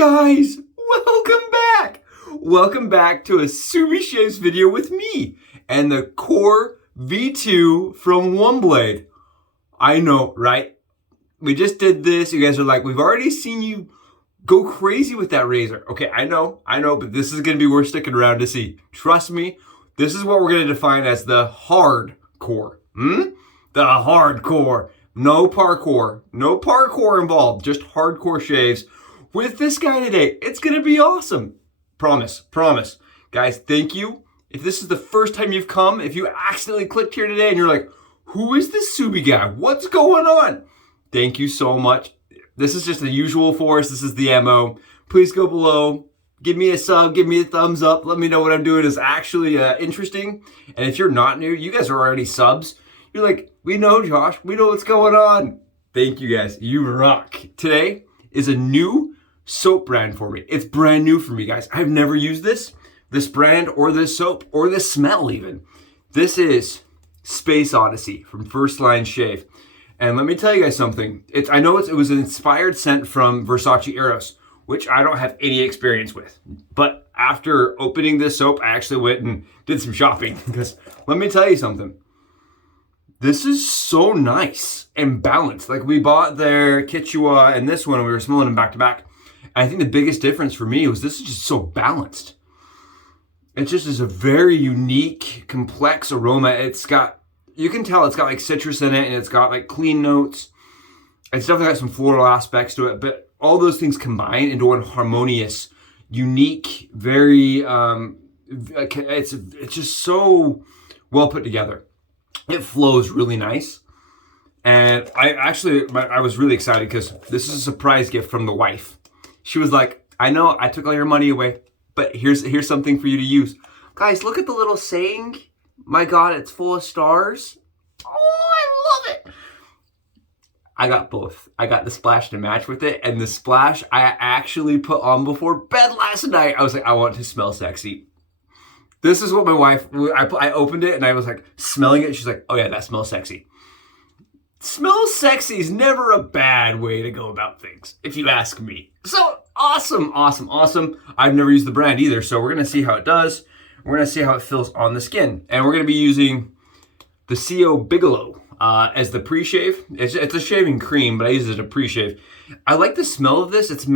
Guys, welcome back! Welcome back to a Subi Shaves video with me and the Core V2 from OneBlade. I know, right? We just did this. You guys are like, we've already seen you go crazy with that razor. Okay, I know, but this is going to be worth sticking around to see. Trust me, this is what we're going to define as the hard core. The hardcore. No parkour. No parkour involved. Just hardcore shaves with this guy today. It's going to be awesome. Promise. Guys, thank you. If this is the first time you've come, if you accidentally clicked here today and you're like, who is this Subi guy? What's going on? Thank you so much. This is just the usual for us. This is the MO. Please go below. Give me a sub. Give me a thumbs up. Let me know what I'm doing is actually interesting. And if you're not new, you guys are already subs. You're like, we know, Josh. We know what's going on. Thank you, guys. You rock. Today is a new soap brand for me. It's brand new for me, guys. I've never used this brand or this soap or this smell even. This is Space Odyssey from FirstLineShave. And let me tell you guys something. I know it was an inspired scent from Versace Eros, which I don't have any experience with. But after opening this soap, I actually went and did some shopping because let me tell you something. This is so nice and balanced. Like we bought their Quechua and this one, we were smelling them back to back. I think the biggest difference for me was this is just so balanced. It just is a very unique, complex aroma. It's got, you can tell it's got like citrus in it and it's got like clean notes. It's definitely got some floral aspects to it, but all those things combine into one harmonious, unique, very, it's just so well put together. It flows really nice. And I was really excited because this is a surprise gift from the wife. She was like, I know I took all your money away, but here's something for you to use. Guys, look at the little saying. My God, it's full of stars. Oh, I love it. I got both. I got the splash to match with it, and the splash I actually put on before bed last night. I was like, I want to smell sexy. This is what my wife, I opened it and I was like smelling it. She's like, oh yeah, that smells sexy. Smells sexy is never a bad way to go about things, if you ask me. So awesome. I've never used the brand either, so we're going to see how it does. We're going to see how it feels on the skin. And we're going to be using the CO Bigelow as the pre-shave. It's a shaving cream, but I use it as a pre-shave. I like the smell of this. It's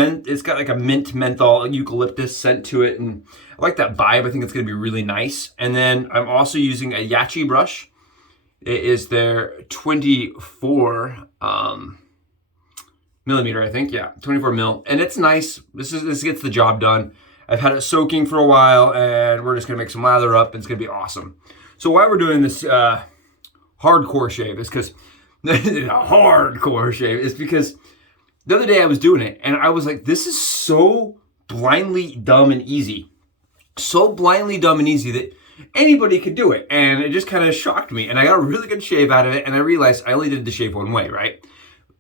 got like a mint menthol eucalyptus scent to it, and I like that vibe. I think it's going to be really nice. And then I'm also using a Yaqi brush. It is their 24 millimeter, I think. Yeah, 24 mil. And it's nice. This gets the job done. I've had it soaking for a while, and we're just going to make some lather up, and it's going to be awesome. So why we're doing this hardcore shave is because the other day I was doing it, and I was like, this is so blindly dumb and easy. So blindly dumb and easy that anybody could do it. And it just kind of shocked me. And I got a really good shave out of it. And I realized I only did the shave one way, right? I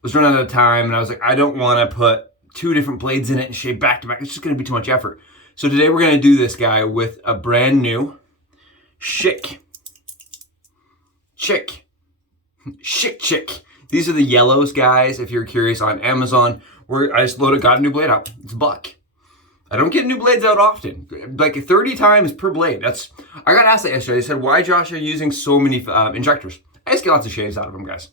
was running out of time. And I was like, I don't want to put two different blades in it and shave back to back. It's just going to be too much effort. So today we're going to do this guy with a brand new Schick. These are the yellows, guys. If you're curious, on Amazon, where I just got a new blade out. It's $1. I don't get new blades out often, like 30 times per blade. I got asked that yesterday. They said, why, Josh, are you using so many injectors? I just get lots of shaves out of them, guys.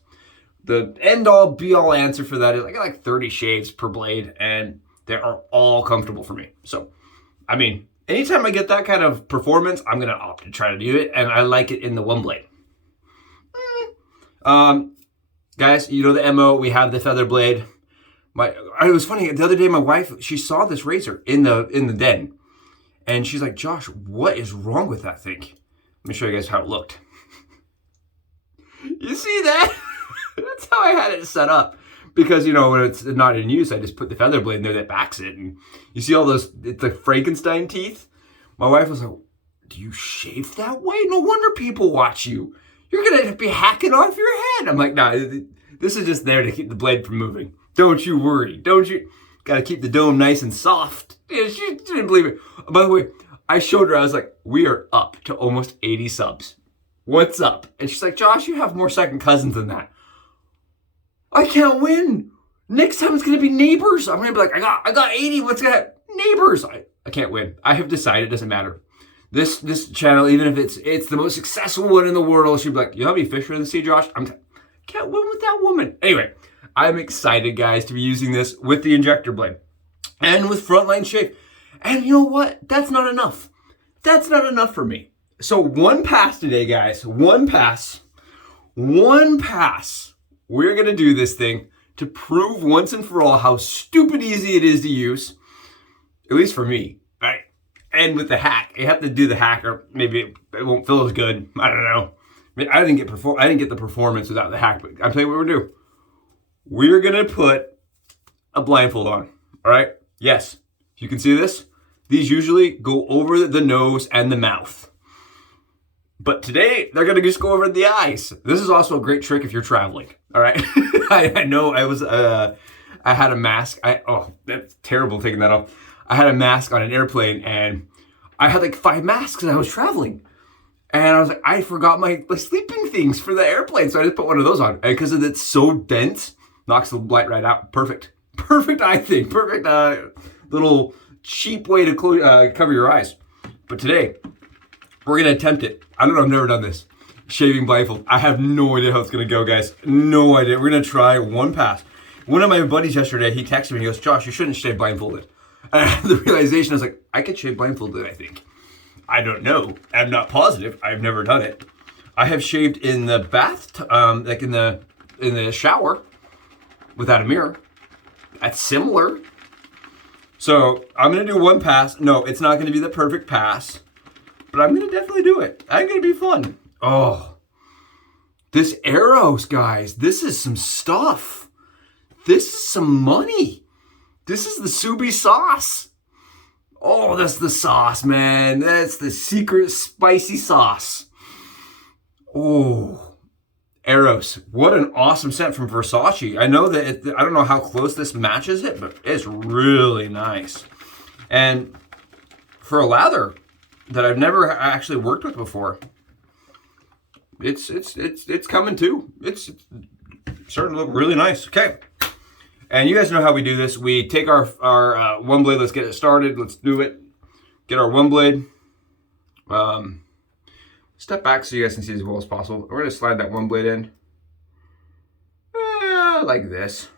The end-all, be-all answer for that is I got like 30 shaves per blade, and they are all comfortable for me. So, I mean, anytime I get that kind of performance, I'm going to opt to try to do it, and I like it in the OneBlade. Guys, you know the MO, we have the feather blade. It was funny, the other day my wife, she saw this razor in the den, and she's like, Josh, what is wrong with that thing? Let me show you guys how it looked. You see that? That's how I had it set up. Because, you know, when it's not in use, I just put the feather blade in there that backs it, and you see all those, it's like Frankenstein teeth. My wife was like, do you shave that way? No wonder people watch you. You're going to be hacking off your head. I'm like, no, this is just there to keep the blade from moving. Don't you worry. Got to keep the dome nice and soft. Yeah, she didn't believe it. By the way, I showed her, I was like, we are up to almost 80 subs. What's up? And she's like, Josh, you have more second cousins than that. I can't win. Next time it's gonna be neighbors. I'm gonna be like, I got 80. What's gonna happen? Neighbors. I can't win. I have decided it doesn't matter. This channel, even if it's the most successful one in the world, she'd be like, you know how many fish are in the sea, Josh? Can't win with that woman. Anyway, I'm excited, guys, to be using this with the injector blade and with FirstLineShave. And you know what? That's not enough. That's not enough for me. So one pass today, guys. One pass. One pass. We're going to do this thing to prove once and for all how stupid easy it is to use. At least for me. Right? And with the hack. You have to do the hack or maybe it won't feel as good. I don't know. I didn't get the performance without the hack, but I'm telling you what we're going to do. We're going to put a blindfold on. All right? Yes. You can see this. These usually go over the nose and the mouth. But today, they're going to just go over the eyes. This is also a great trick if you're traveling. All right? I know I had a mask. Oh, that's terrible taking that off. I had a mask on an airplane, and I had like 5 masks and I was traveling. And I was like, I forgot my sleeping things for the airplane. So I just put one of those on. And because it's so dense, knocks the light right out. Perfect. Perfect eye thing. Perfect little cheap way to cover your eyes. But today, we're going to attempt it. I don't know. I've never done this. Shaving blindfold. I have no idea how it's going to go, guys. No idea. We're going to try one pass. One of my buddies yesterday, he texted me. He goes, Josh, you shouldn't shave blindfolded. And I had the realization, I was like, I could shave blindfolded, I think. I don't know. I'm not positive. I've never done it. I have shaved in the bath, like in the shower, without a mirror. That's similar. So I'm gonna do one pass. No, it's not gonna be the perfect pass, but I'm gonna definitely do it. I'm gonna be fun. Oh, this Eros, guys. This is some stuff. This is some money. This is the Subi sauce. Oh, that's the sauce, man. That's the secret spicy sauce. Oh, Eros. What an awesome scent from Versace. I know that I don't know how close this matches it, but it's really nice. And for a lather that I've never actually worked with before, it's coming too. It's starting to look really nice. Okay. And you guys know how we do this. We take our OneBlade. Let's get it started. Let's do it. Get our OneBlade. Step back so you guys can see as well as possible. We're going to slide that OneBlade in. Like this.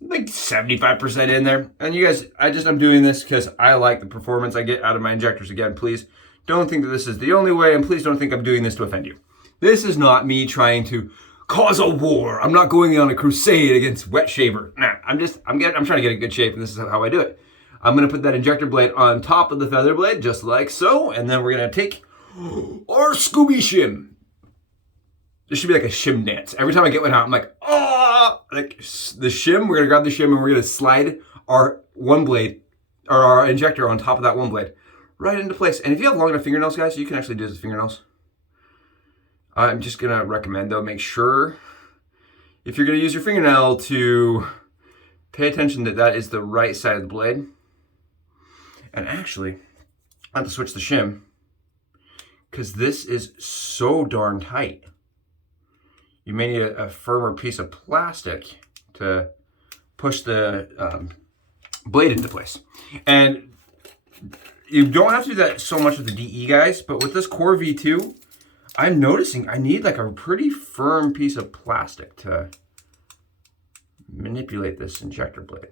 Like 75% in there. And you guys, I'm doing this because I like the performance I get out of my injectors. Again, please don't think that this is the only way. And please don't think I'm doing this to offend you. This is not me trying to cause a war. I'm not going on a crusade against wet shaver. Nah, I'm trying to get in good shape, and this is how I do it. I'm gonna put that injector blade on top of the feather blade, just like so, and then we're gonna take our Scooby shim. This should be like a shim dance. Every time I get one out, I'm like, ah! Like the shim, we're gonna grab the shim and we're gonna slide our OneBlade, or our injector on top of that OneBlade, right into place. And if you have long enough fingernails, guys, you can actually do this with fingernails. I'm just going to recommend, though, make sure if you're going to use your fingernail to pay attention that that is the right side of the blade. And actually, I have to switch the shim because this is so darn tight. You may need a firmer piece of plastic to push the blade into place. And you don't have to do that so much with the DE, guys, but with this Core V2, I'm noticing I need like a pretty firm piece of plastic to manipulate this injector blade.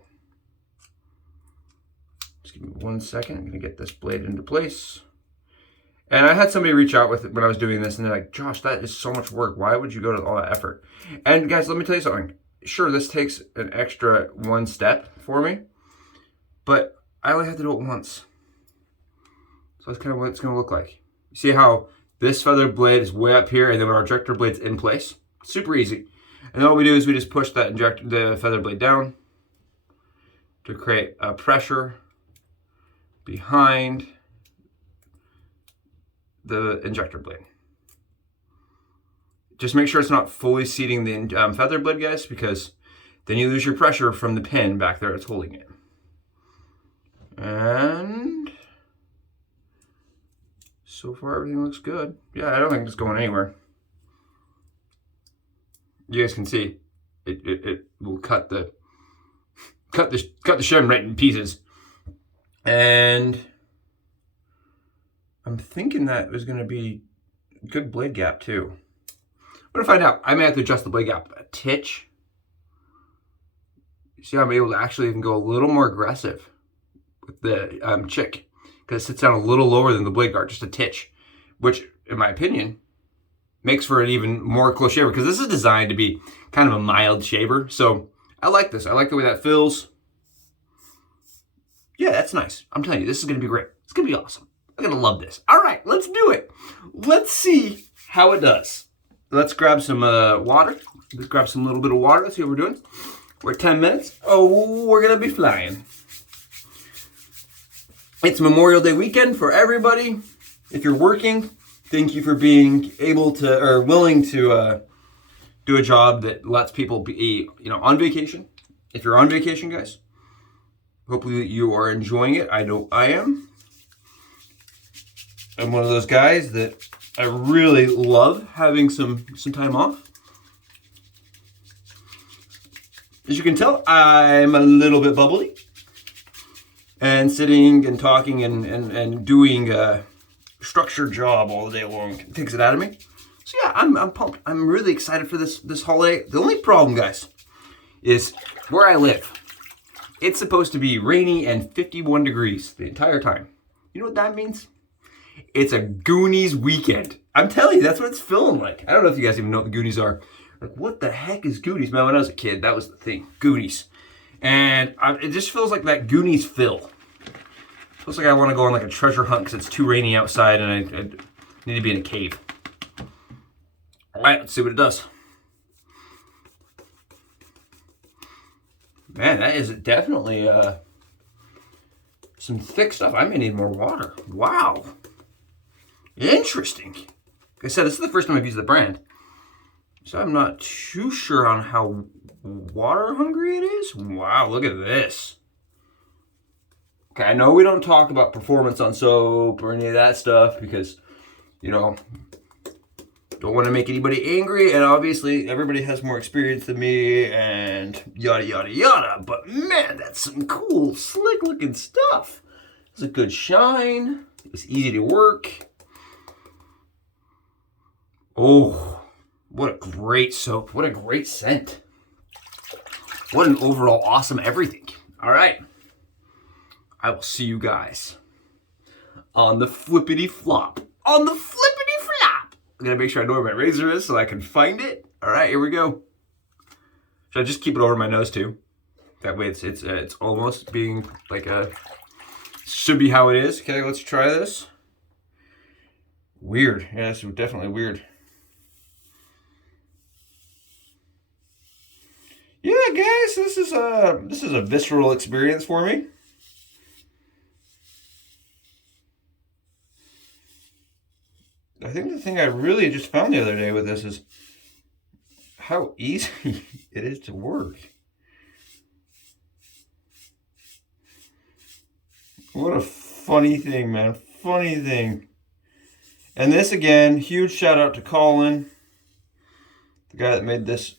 Just give me 1 second. I'm going to get this blade into place. And I had somebody reach out with it when I was doing this, and they're like, Josh, that is so much work. Why would you go to all that effort? And guys, let me tell you something. Sure, this takes an extra 1 step for me, but I only have to do it once. So that's kind of what it's going to look like. You see how this feather blade is way up here, and then our injector blade's in place. Super easy. And all we do is we just push that the feather blade down to create a pressure behind the injector blade. Just make sure it's not fully seating the feather blade, guys, because then you lose your pressure from the pin back there that's holding it. And so far, everything looks good. Yeah, I don't think it's going anywhere. You guys can see it will cut the shim right in pieces. And I'm thinking that was going to be a good blade gap too. I'm going to find out. I may have to adjust the blade gap a titch. See, I'm able to actually even go a little more aggressive with the Schick, because it sits down a little lower than the blade guard, just a titch, which, in my opinion, makes for an even more close shaver, because this is designed to be kind of a mild shaver. So I like this. I like the way that feels. Yeah, that's nice. I'm telling you, this is going to be great. It's going to be awesome. I'm going to love this. All right, let's do it. Let's see how it does. Let's grab some water. Let's grab some little bit of water. Let's see what we're doing. We're at 10 minutes. Oh, we're going to be flying. It's Memorial Day weekend for everybody. If you're working, thank you for being able to, or willing to do a job that lets people be, on vacation. If you're on vacation, guys, hopefully you are enjoying it. I know I am. I'm one of those guys that I really love having some time off. As you can tell, I'm a little bit bubbly. And sitting and talking and doing a structured job all the day long takes it out of me. So yeah, I'm pumped. I'm really excited for this holiday. The only problem, guys, is where I live. It's supposed to be rainy and 51 degrees the entire time. You know what that means? It's a Goonies weekend. I'm telling you, that's what it's feeling like. I don't know if you guys even know what the Goonies are. Like, what the heck is Goonies? Man, when I was a kid, that was the thing. Goonies. And it just feels like that Goonies feel. Feels like I want to go on like a treasure hunt because it's too rainy outside and I need to be in a cave. All right, let's see what it does. Man, that is definitely some thick stuff. I may need more water. Wow. Interesting. Like I said, this is the first time I've used the brand, so I'm not too sure on how water hungry it is. Wow, look at this. Okay, I know we don't talk about performance on soap or any of that stuff because, don't want to make anybody angry, and obviously everybody has more experience than me and yada, yada, yada. But man, that's some cool, slick looking stuff. It's a good shine. It's easy to work. Oh, what a great soap. What a great scent. What an overall awesome everything. All right. I will see you guys on the flippity flop. On the flippity flop. I'm going to make sure I know where my razor is so I can find it. All right, here we go. Should I just keep it over my nose too? That way it's almost being like should be how it is. Okay, let's try this. Weird. Yeah, it's definitely weird. Yeah, guys, this is a visceral experience for me. I think the thing I really just found the other day with this is how easy it is to work. What a funny thing, man. Funny thing. And this, again, huge shout out to Colin, the guy that made this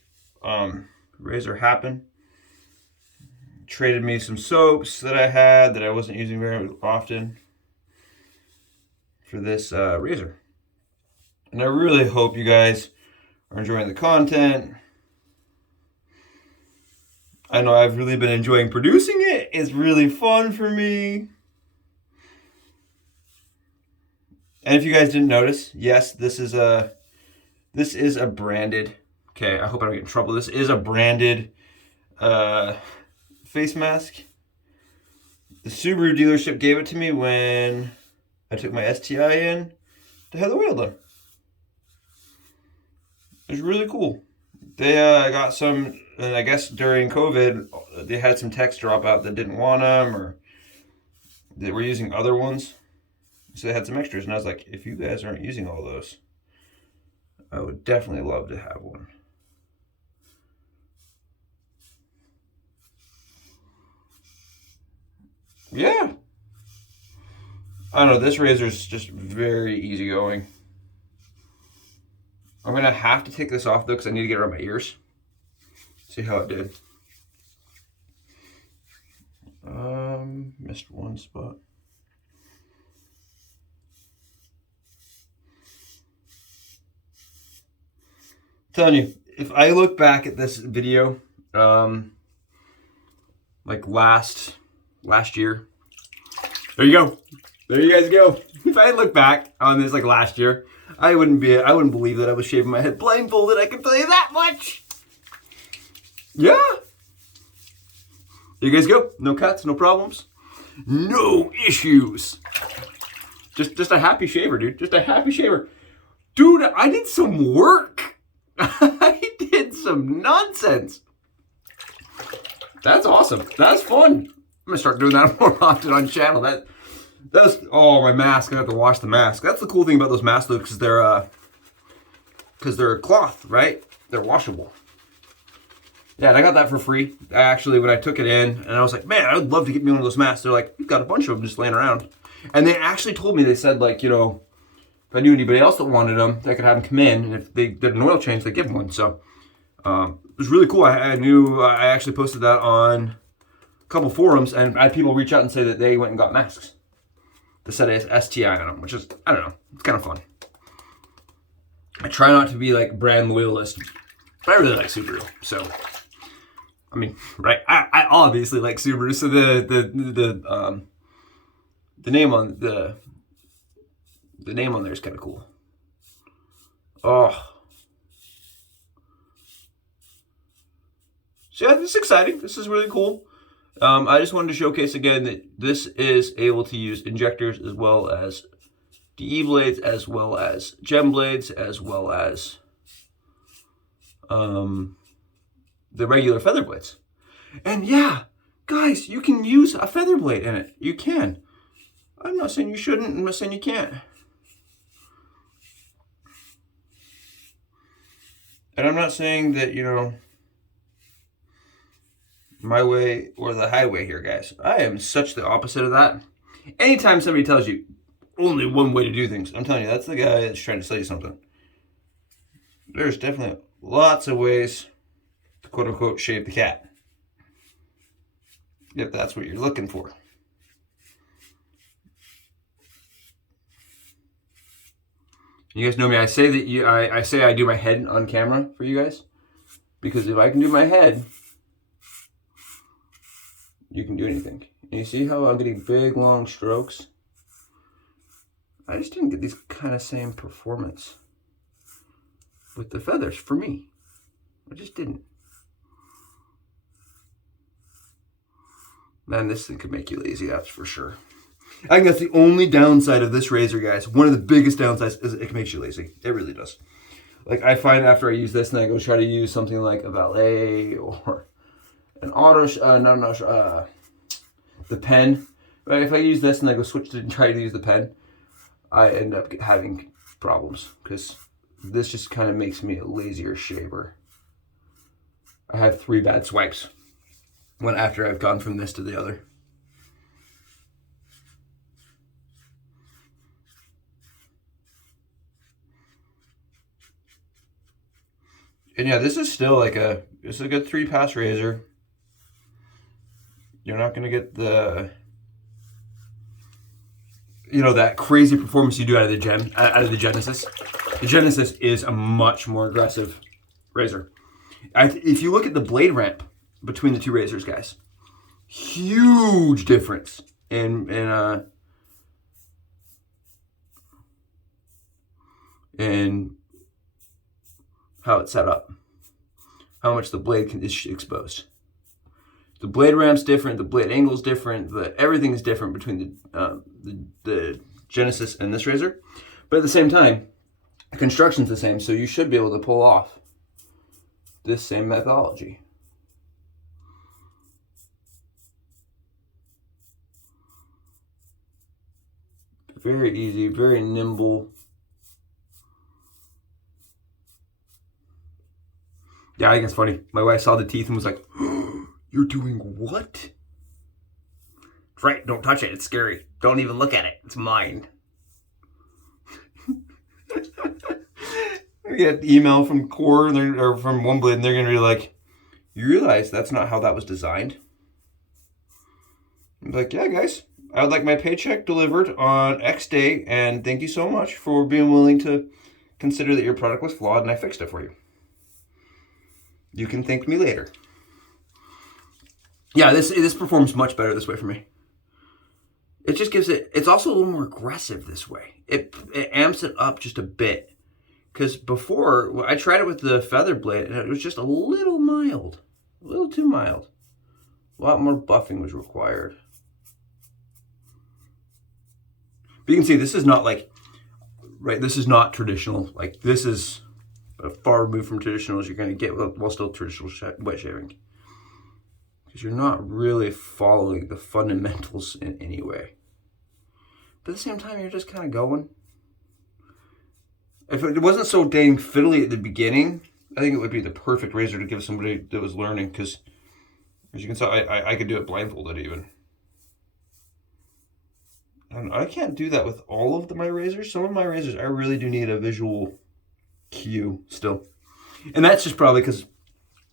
razor happen. Traded me some soaps that I had that I wasn't using very often for this razor. And I really hope you guys are enjoying the content. I know I've really been enjoying producing it. It's really fun for me. And if you guys didn't notice, yes, this is a branded, okay, I hope I don't get in trouble. This is a branded face mask. The Subaru dealership gave it to me when I took my STI in to have the oil done. It was really cool. They got some, and I guess during COVID, they had some techs drop out that didn't want them, or they were using other ones. So they had some extras, and I was like, if you guys aren't using all those, I would definitely love to have one. Yeah. I don't know, this razor is just very easygoing. I'm going to have to take this off, though, because I need to get it around my ears. See how it did. Missed one spot. Telling you, if I look back at this video, like last year, there you go. There you guys go. If I look back on this like last year, I wouldn't believe that I was shaving my head blindfolded. I can tell you that much. Yeah. There you guys go. No cuts, no problems, no issues. Just a happy shaver, dude. Just a happy shaver. Dude, I did some work. I did some nonsense. That's awesome. That's fun. I'm gonna start doing that more often on channel. That's my mask. I have to wash the mask. That's the cool thing about those masks, though, because they're cloth, right? They're washable. Yeah, and I got that for free. Actually, when I took it in, and I was like, man, I would love to get me one of those masks. They're like, we've got a bunch of them just laying around. And they actually told me, they said, like, you know, if I knew anybody else that wanted them, I could have them come in, and if they did an oil change, they'd give them one. So it was really cool. I actually posted that on a couple forums, and I had people reach out and say that they went and got masks that said STI on them, which is, I don't know, it's kind of fun. I try not to be like brand loyalist, but I really like Subaru, so I mean, right? I obviously like Subaru, so the name on the name on there is kind of cool. Oh, so yeah, this is exciting. This is really cool. I just wanted to showcase again that this is able to use injectors as well as DE blades, as well as gem blades, as well as the regular feather blades. And yeah, guys, you can use a feather blade in it. You can. I'm not saying you shouldn't. I'm not saying you can't. And I'm not saying that, you know, my way or the highway here, guys. I am such the opposite of that. Anytime somebody tells you only one way to do things, I'm telling you, that's the guy that's trying to sell you something. There's definitely lots of ways to quote unquote shave the cat, if that's what you're looking for. You guys know me. I say that I say I do my head on camera for you guys, because if I can do my head, you can do anything. And you see how I'm getting big, long strokes? I just didn't get these kind of same performance with the feathers for me. I just didn't. Man, this thing could make you lazy, that's for sure. I think that's the only downside of this razor, guys. One of the biggest downsides is it makes you lazy. It really does. Like, I find after I use this and I go try to use something like a Valet or an the pen. But if I use this and I go switch to and try to use the pen, I end up having problems because this just kind of makes me a lazier shaver. I have 3 bad swipes after I've gone from this to the other. And yeah, this is still like it's a good 3-pass razor. You're not gonna get the, you know, that crazy performance you do out of the Genesis. The Genesis is a much more aggressive razor. If you look at the blade ramp between the 2 razors, guys, huge difference in how it's set up, how much the blade is exposed. The blade ramp's different, the blade angle's different, everything is different between the Genesis and this razor. But at the same time, the construction's the same, so you should be able to pull off this same methodology. Very easy, very nimble. Yeah, I think it's funny. My wife saw the teeth and was like, oh, you're doing what? Right, don't touch it. It's scary. Don't even look at it. It's mine. I get an email from Core or from OneBlade, and they're going to be like, you realize that's not how that was designed. I'm like, yeah, guys, I would like my paycheck delivered on X day, and thank you so much for being willing to consider that your product was flawed and I fixed it for you. You can thank me later. Yeah, this performs much better this way for me. It just gives it, it's also a little more aggressive this way. It amps it up just a bit. Because before, I tried it with the feather blade, and it was just a little mild. A little too mild. A lot more buffing was required. But you can see this is not like, right, this is not traditional. Like, this is far removed from traditional as you're going to get while still traditional wet shaving. Because you're not really following the fundamentals in any way. But at the same time, you're just kind of going. If it wasn't so dang fiddly at the beginning, I think it would be the perfect razor to give somebody that was learning, because as you can see, I could do it blindfolded even. And I can't do that with all of my razors. Some of my razors, I really do need a visual cue still. And that's just probably because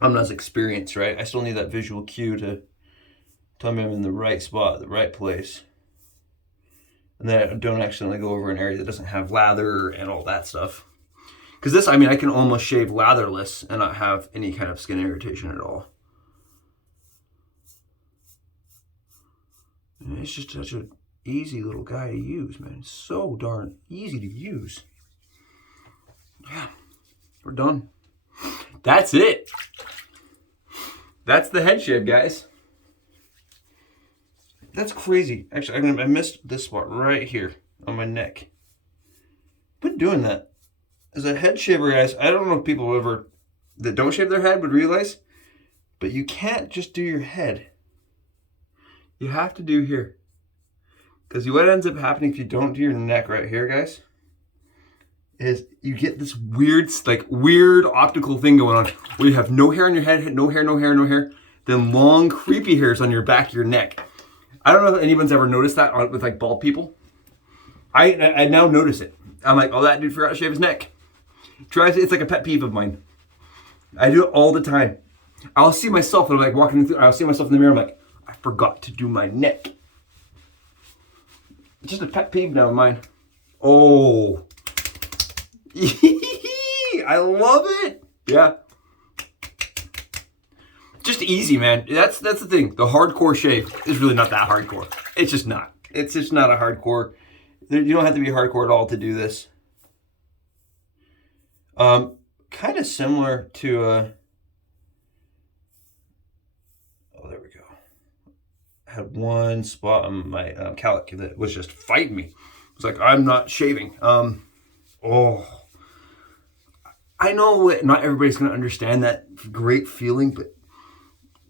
I'm not as experienced, right? I still need that visual cue to tell me I'm in the right spot, the right place. And then I don't accidentally go over an area that doesn't have lather and all that stuff. Because this, I mean, I can almost shave latherless and not have any kind of skin irritation at all. And it's just such an easy little guy to use, man. It's so darn easy to use. Yeah, we're done. That's it. That's the head shave, guys. That's crazy. Actually, I missed this spot right here on my neck. Been doing that. As a head shaver, guys, I don't know if people ever that don't shave their head would realize, but you can't just do your head. You have to do here. Because what ends up happening if you don't do your neck right here, guys, is you get this weird, weird optical thing going on where you have no hair on your head, no hair, no hair, no hair, then long, creepy hairs on your back of your neck. I don't know if anyone's ever noticed that with like bald people. I now notice it. I'm like, oh, that dude forgot to shave his neck. It's like a pet peeve of mine. I do it all the time. I'll see myself, and I'm like walking through, I'll see myself in the mirror, I'm like, I forgot to do my neck. It's just a pet peeve now of mine. Oh. I love it. Yeah. Just easy, man. That's the thing. The hardcore shave is really not that hardcore. It's just not. It's just not a hardcore. You don't have to be hardcore at all to do this. Kind of similar to oh, there we go. I had one spot on my calic that was just fighting me. It was like, I'm not shaving. Oh. I know not everybody's going to understand that great feeling, but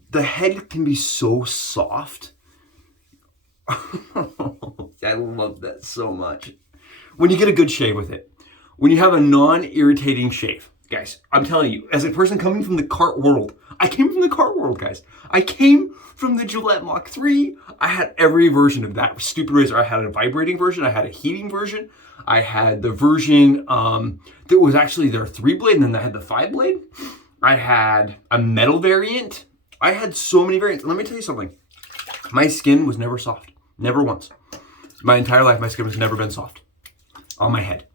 the head can be so soft. I love that so much. When you get a good shave with it. When you have a non-irritating shave. Guys, I'm telling you, as a person coming from the cart world, I came from the cart world, guys. I came from the Gillette Mach 3. I had every version of that stupid razor. I had a vibrating version. I had a heating version. I had the version that was actually their 3-blade, and then I had the 5-blade. I had a metal variant. I had so many variants. Let me tell you something. My skin was never soft. Never once. My entire life, my skin has never been soft on my head.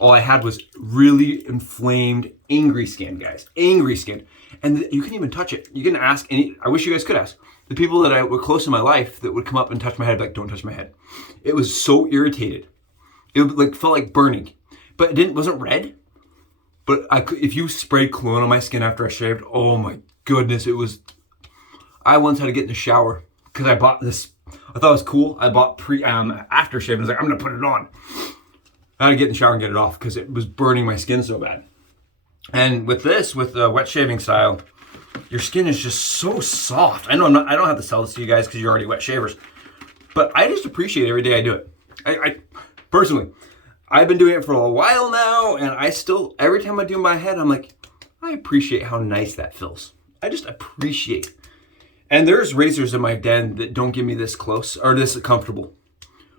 All I had was really inflamed, angry skin, guys. Angry skin. And you can even touch it. You can ask any, I wish you guys could ask, the people that were close in my life that would come up and touch my head, like, don't touch my head. It was so irritated. It felt like burning. But it wasn't red. But if you sprayed cologne on my skin after I shaved, oh my goodness, it was... I once had to get in the shower because I bought this. I thought it was cool. I bought aftershave, and I was like, I'm going to put it on. I had to get in the shower and get it off because it was burning my skin so bad. And with this, with the wet shaving style, your skin is just so soft. I know I don't have to sell this to you guys because you're already wet shavers, but I just appreciate it every day I do it. I personally, I've been doing it for a while now, and I still, every time I do my head, I'm like, I appreciate how nice that feels. I just appreciate it. And there's razors in my den that don't give me this close or this comfortable.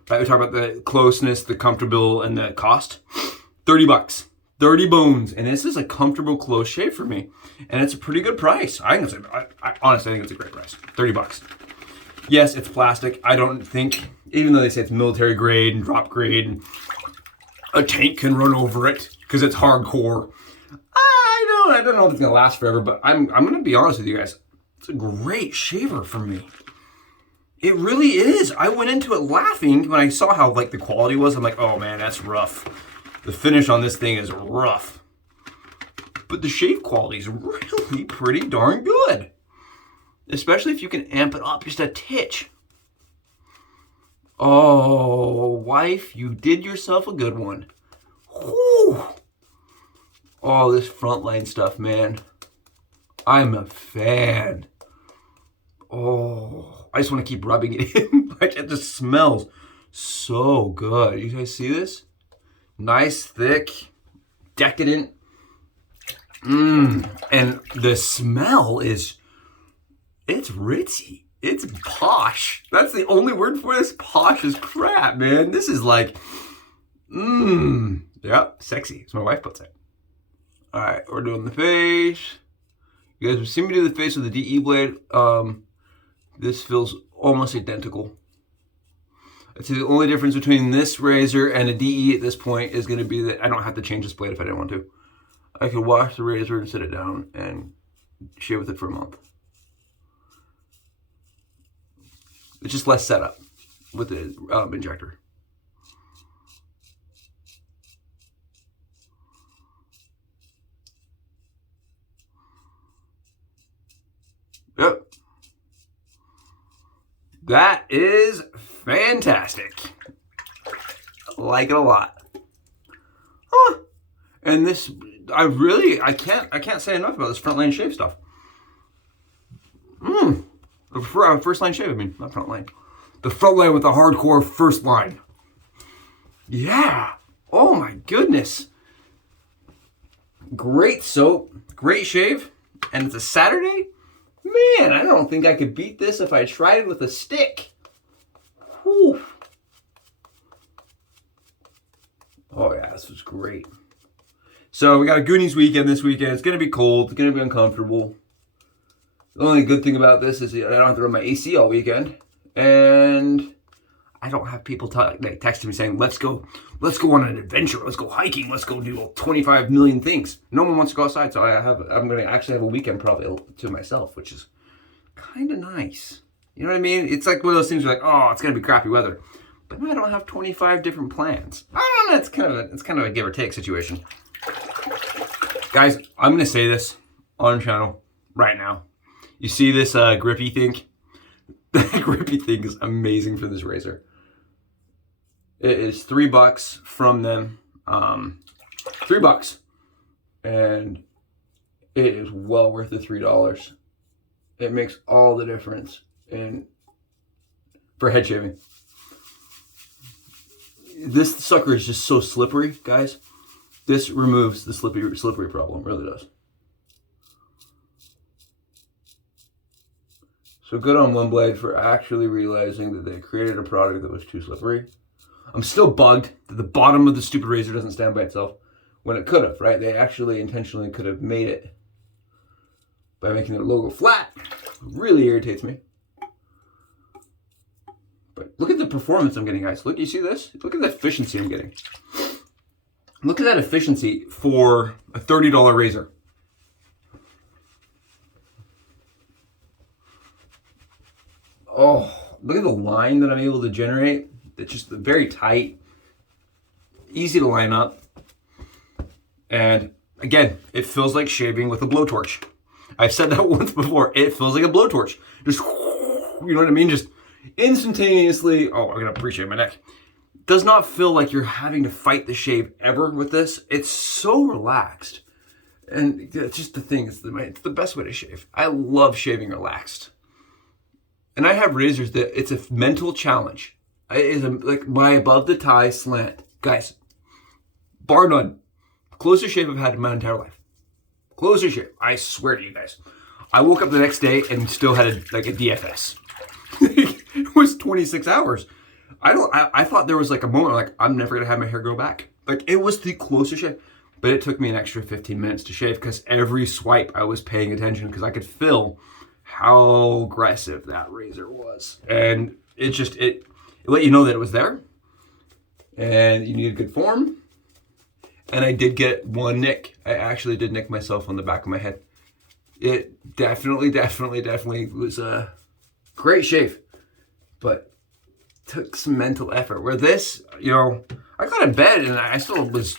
Right? We talk about the closeness, the comfortable, and the cost. $30. 30 bones. And this is a comfortable close shave for me. And it's a pretty good price. Honestly, I think it's a great price. 30 bucks. Yes, it's plastic. I don't think, even though they say it's military grade and drop grade, and a tank can run over it because it's hardcore. I don't know if it's gonna last forever, but I'm gonna be honest with you guys. It's a great shaver for me. It really is. I went into it laughing when I saw how like the quality was. I'm like, oh man, that's rough. The finish on this thing is rough. But the shave quality is really pretty darn good. Especially if you can amp it up just a titch. Oh, wife, you did yourself a good one. Whew. Oh, this frontline stuff, man. I'm a fan. Oh, I just want to keep rubbing it in. It just smells so good. You guys see this? Nice, thick, decadent. And the smell is... it's ritzy. It's posh. That's the only word for this. Posh as crap, man. This is like, yeah, sexy, as my wife puts it. All right, we're doing the face. You guys have seen me do the face with the DE blade. This feels almost identical. I'd say the only difference between this razor and a DE at this point is going to be that I don't have to change this blade if I didn't want to. I could wash the razor and sit it down and shave with it for a month. It's just less setup with the injector. Yep. That is fantastic. I like it a lot. Huh. And this, I can't say enough about this FirstLineShave stuff. FirstLineShave, I mean, not FirstLine. The FirstLine with the hardcore FirstLine. Yeah. Oh my goodness. Great soap, great shave, and it's a Saturday? Man, I don't think I could beat this if I tried it with a stick. Whew. Oh yeah, this was great. So we got a Goonies weekend this weekend. It's going to be cold. It's going to be uncomfortable. The only good thing about this is I don't have to run my AC all weekend. And I don't have people texting me saying, let's go on an adventure. Let's go hiking. Let's go do 25 million things. No one wants to go outside. So I'm going to actually have a weekend probably to myself, which is kind of nice. You know what I mean? It's like one of those things where like, oh, it's going to be crappy weather. But now I don't have 25 different plans. I don't know. It's kind of a give or take situation. Guys, I'm going to say this on the channel right now. You see this grippy thing? The grippy thing is amazing for this razor. It is $3 from them. $3. And it is well worth the $3. It makes all the difference for head shaving. This sucker is just so slippery, guys. This removes the slippery problem, it really does. So good on OneBlade for actually realizing that they created a product that was too slippery. I'm still bugged that the bottom of the stupid razor doesn't stand by itself when it could have, right? They actually intentionally could have made it by making their logo flat. It really irritates me. But look at the performance I'm getting, guys. Look, you see this? Look at the efficiency I'm getting. Look at that efficiency for a $30 razor. Oh, look at the line that I'm able to generate. It's just very tight, easy to line up. And again, it feels like shaving with a blowtorch. I've said that once before. It feels like a blowtorch. Just, you know what I mean? Just instantaneously. Oh, I'm going to appreciate my neck. Does not feel like you're having to fight the shave ever with this. It's so relaxed. And it's just the thing. It's the best way to shave. I love shaving relaxed. And I have razors that it's a mental challenge. It is like my above the tie slant. Guys, bar none. Closest shave I've had in my entire life. Closest shave. I swear to you guys. I woke up the next day and still had a DFS. It was 26 hours. I thought there was like a moment like I'm never gonna have my hair grow back. Like it was the closest shave. but it took me an extra 15 minutes to shave because every swipe I was paying attention because I could feel how aggressive that razor was. And it let you know that it was there and you needed good form. And I did get one nick. I actually did nick myself on the back of my head. It definitely was a great shave, but took some mental effort. Where this, you know, I got in bed and I still was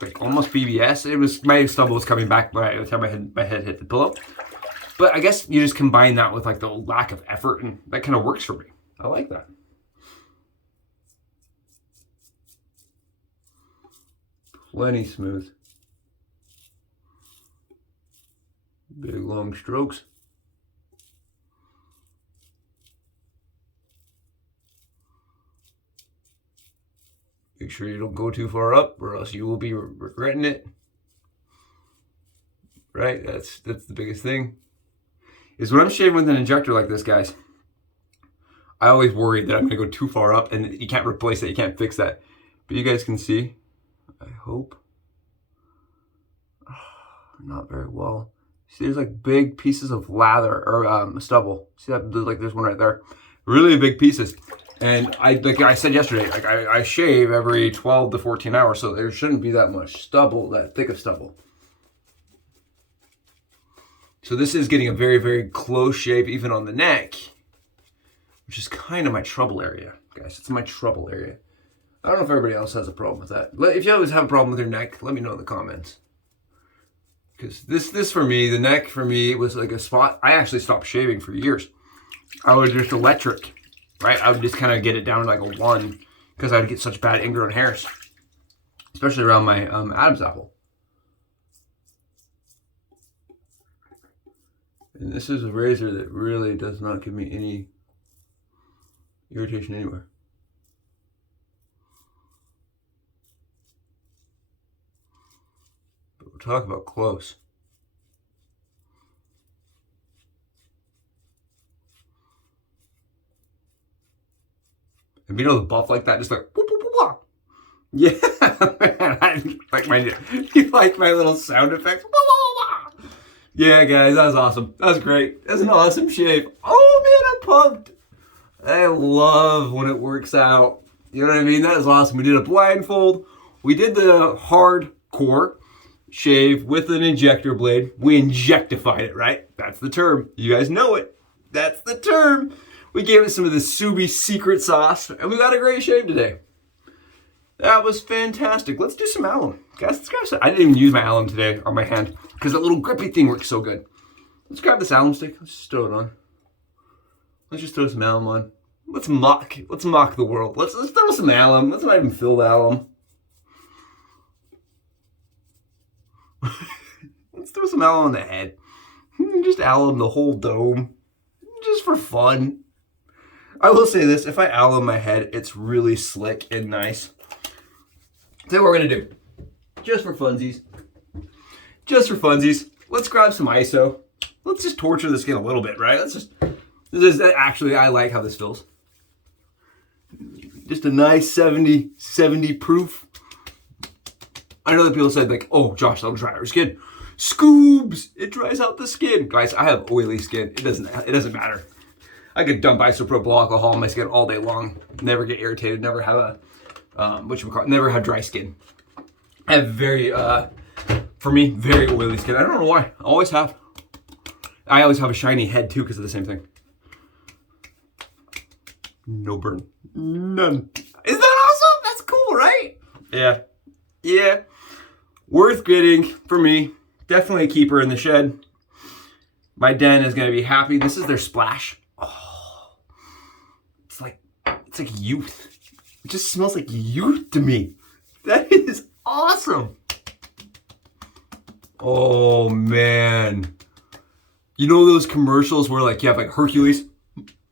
like almost BBS. It was, my stubble was coming back by the time my head hit the pillow. But I guess you just combine that with like the lack of effort, and that kind of works for me. I like that. Plenty smooth. Big long strokes. Make sure you don't go too far up or else you will be regretting it. Right? That's the biggest thing. Is when I'm shaving with an injector like this, guys, I always worry that I'm going to go too far up and you can't replace that. You can't fix that. But you guys can see, I hope. Not very well. See, there's like big pieces of lather or stubble. See that? Like there's one right there. Really big pieces. And like I said yesterday, like I shave every 12 to 14 hours, so there shouldn't be that much stubble, that thick of stubble. So this is getting a very close shave even on the neck, which is kind of my trouble area, guys. It's my trouble area. I don't know if everybody else has a problem with that. If you always have a problem with your neck, let me know in the comments. Because this for me, the neck for me was like a spot. I actually stopped shaving for years. I was just electric, right? I would just kind of get it down to like a 1 because I would get such bad ingrown hairs, especially around my Adam's apple. And this is a razor that really does not give me any irritation anywhere. But we'll talk about close. And you know the buff like that, just like whoop, whoop, whoop, whoop. Yeah, man, you like my little sound effects. Yeah, guys, that was awesome. That was great. That's an awesome shave. Oh man, I'm pumped. I love when it works out. You know what I mean? That is awesome. We did a blindfold. We did the hardcore shave with an injector blade. We injectified it, right? That's the term. You guys know it. That's the term. We gave it some of the Subi secret sauce, and we got a great shave today. That was fantastic. Let's do some alum. Guys, let's grab some. I didn't even use my alum today on my hand because that little grippy thing works so good. Let's grab this alum stick. Let's just throw it on. Let's just throw some alum on. Let's mock the world. Let's throw some alum. Let's not even fill the alum. Let's throw some alum on the head. Just alum the whole dome. Just for fun. I will say this, if I alum my head, it's really slick and nice. So what we're gonna do, just for funsies, let's grab some ISO. Let's just torture the skin a little bit, right? Actually, I like how this feels. Just a nice 70 proof. I know that people said like, oh, Josh, that'll dry out your skin. Scoobs, it dries out the skin. Guys, I have oily skin. It doesn't matter. I could dump isopropyl alcohol on my skin all day long. Never get irritated. Never have a never have dry skin. I have for me, very oily skin. I don't know why. I always have a shiny head too because of the same thing. No burn. None. Is that awesome? That's cool, right? Yeah. Yeah. Worth getting for me. Definitely a keeper in the shed. My den is going to be happy. This is their splash. Oh, it's like youth. It just smells like youth to me. That is awesome. Oh man. You know those commercials where like you have like Hercules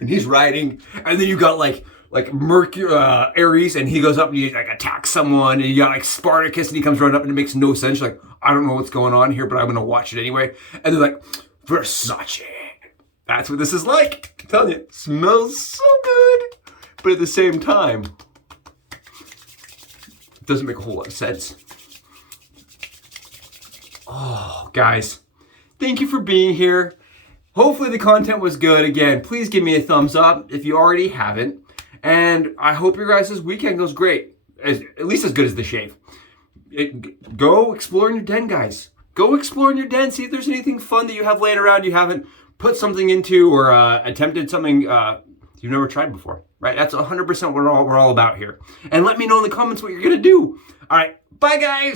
and he's riding, and then you got like Mercury, Ares, and he goes up and he like attacks someone, and you got like Spartacus and he comes running up and it makes no sense. You're like, I don't know what's going on here, but I'm gonna watch it anyway. And they're like, Versace. That's what this is like. I'm telling you, it smells so good. But at the same time, it doesn't make a whole lot of sense. Oh, guys, thank you for being here. Hopefully the content was good. Again, please give me a thumbs up if you already haven't. And I hope your guys' weekend goes great. At least as good as the shave. Go explore in your den, guys. Go explore in your den. See if there's anything fun that you have laying around you haven't put something into or attempted something you've never tried before. Right? That's 100% what we're all about here. And let me know in the comments what you're going to do. All right. Bye, guys.